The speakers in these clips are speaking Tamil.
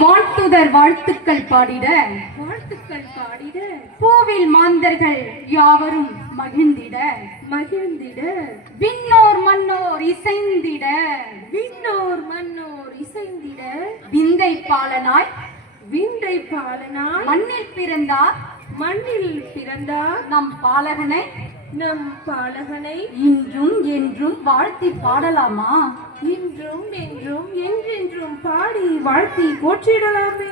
வாழ்த்துதர் வாழ்த்துக்கள் பாடிட பூவில் மாந்தர்கள் யாவரும் மகிழ்ந்திட விண்ணோர் மன்னோர் இசைந்திட விந்தை பாலனாய் மண்ணில் பிறந்தார் நம் பாலகனை இன்றும் என்றும் வாழ்த்தி பாடலாமா? இன்றும் என்றும் என்றென்றும் பாடி வாழ்த்தி போற்றிடலாமே.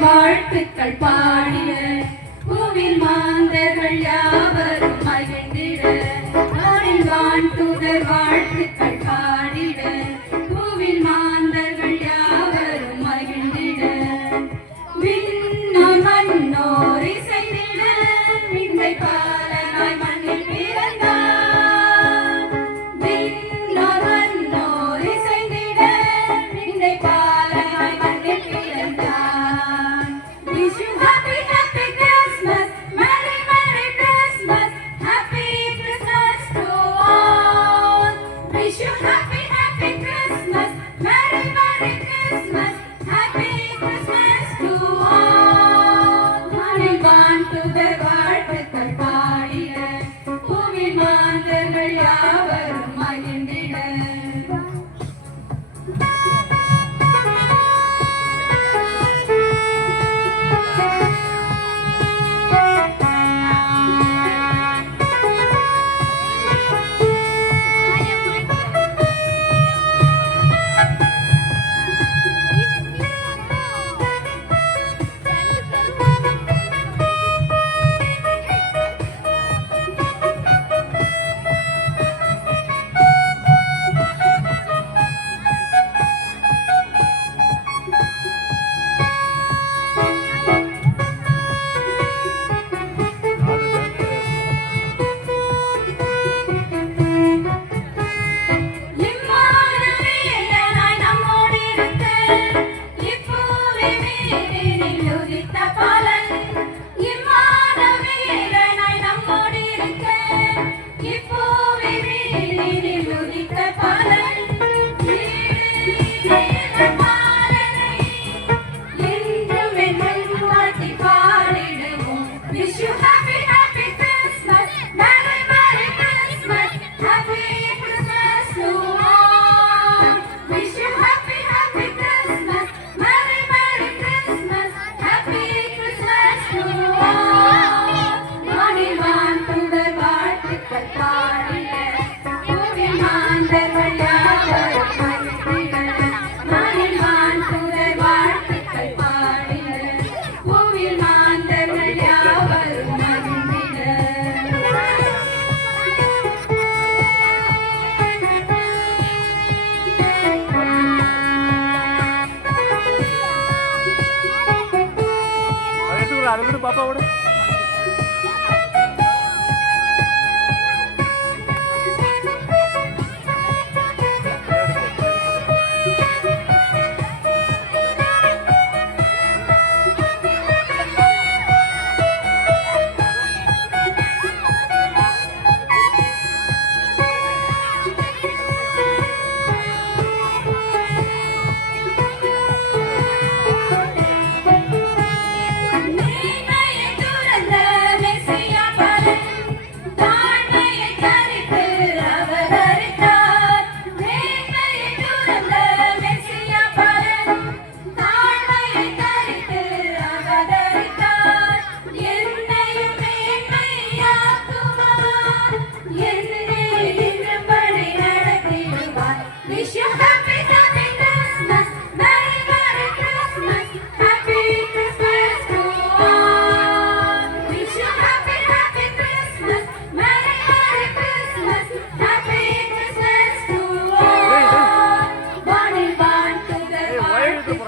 வாழ்த்துக்கள் பாடிட பூவில் மாந்தர்கள் யாவரும் மகிழ்ந்திட வாழ்த்துதர் வாழ்த்துக்கள் பாடிட பூவில் மாந்தர்கள் யாவரும் மகிழ்ந்திட விண்ணோர் மன்னோர் இசைந்திட விந்தை பாலனாய் மண்ணில் பிறந்தார் விண்ணோர் மன்னோர் இசைந்திட விந்தை பாலனாய் மண்ணில் பிறந்தார். Wish you happy, happy Christmas, Merry, Merry Christmas, Happy Christmas to all. Wish you happy, happy Christmas, Merry, Merry Christmas, Happy Christmas to all. மண்ணில் வாழ்த்துதர் வாழ்த்துக்கள் பாடிட பூவில் மாந்தர்கள் யாவரும் மகிழ்ந்திட. பாப்பா விட நீ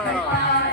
பாட